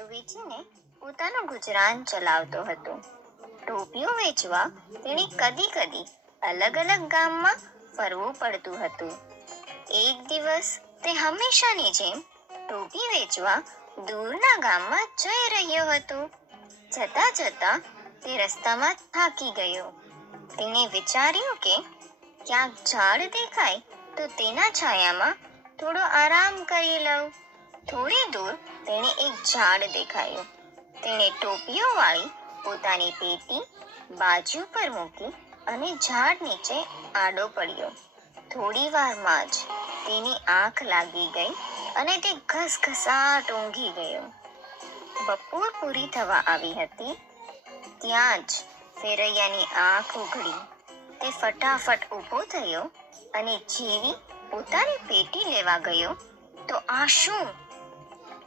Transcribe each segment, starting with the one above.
ટોપીઓ વેચીને પોતાનું ગુજરાન ચલાવતો હતો. ટોપીઓ વેચવા તેણે કદી કદી અલગ અલગ ગામમાં ફરવું પડતું હતું. એક દિવસ તે હંમેશાની જેમ ટોપી વેચવા દૂરના ગામમાં જઈ રહ્યો હતો. જતા જતા તે રસ્તામાં થાકી ગયો. તેણે વિચાર્યું કે ક્યાંક ઝાડ દેખાય તો તેના છાયામાં થોડો આરામ કરી લઉં. થોડી દૂર તેણે એક ઝાડ દેખાયું. તેણે ટોપીઓવાળી પોતાની પેટી બાજુ પર મૂકી અને ઝાડ નીચે આડો પડ્યો. થોડી વારમાં જ તેની આંખ લાગી ગઈ અને તે ઘસઘસાટ ઊંઘી ગયો. બપોર પૂરી થવા આવી હતી. ત્યાં જ ફેરૈયાની આંખ ઉઘડી. તે ફટાફટ ઊભો થયો અને જેવી પોતાની પેટી લેવા ગયો તો આ શું?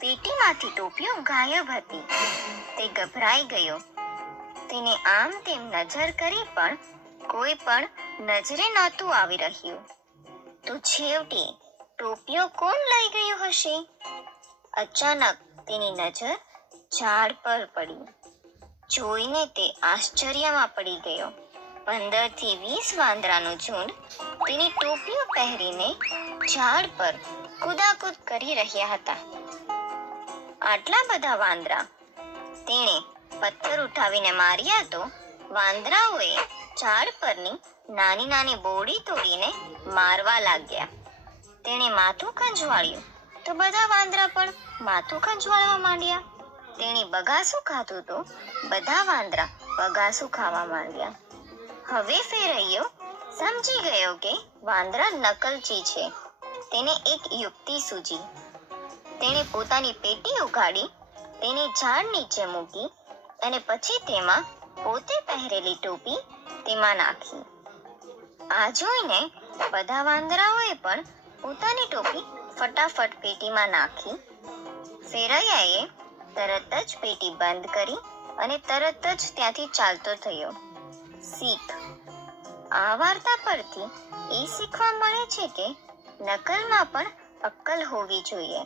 પેટીમાંથી ટોપીઓ ગાયબ હતી. તે ગભરાઈ ગયો. તેને આમ તેમ નજર કરી પણ કોઈ પણ નજરે નહોતું આવી રહ્યું. તો છેવટે ટોપીઓ કોણ લઈ ગયું હશે? અચાનક તેની નજર ઝાડ પર પડી. જોઈને તે આશ્ચર્યમાં પડી ગયો. 15 થી 20 વાંદરાનું ઝુંડ તેની ટોપીઓ પહેરીને ઝાડ પર કૂદાકૂદ કરી રહ્યા હતા. આટલા બધા વાંદરા! તેણે પથ્થર ઉઠાવીને માર્યા તો વાંદરાઓએ ઝાડ પરની નાની નાની બોરડી તોડીને મારવા લાગ્યા. તેણે માથું ખંજવાળ્યું તો બધા વાંદરા પણ માથું ખંજવાળવા માંડ્યા. તેણે બગાસું ખાધું તો બધા વાંદરા બગાસું ખાવા માંડ્યા. હવે ફેરૈયો સમજી ગયો કે વાંદરા નકલચી છે. તેને એક યુક્તિ સૂજી. તેણે પોતાની પેટી ઉઘાડી, તેને ઝાડ નીચે મૂકી અને પછી તેમાં પોતે પહેરેલી ટોપી તેમાં નાખી. આ જોઈને બધા વાંદરાઓએ પણ પોતાની ટોપી ફટાફટ પેટીમાં નાખી. ફેરૈયાએ તરત જ પેટી બંધ કરી અને તરત જ ત્યાંથી ચાલતો થયો. શીખ: આ વાર્તા પરથી એ શીખવા મળે છે કે નકલમાં પણ અક્કલ હોવી જોઈએ.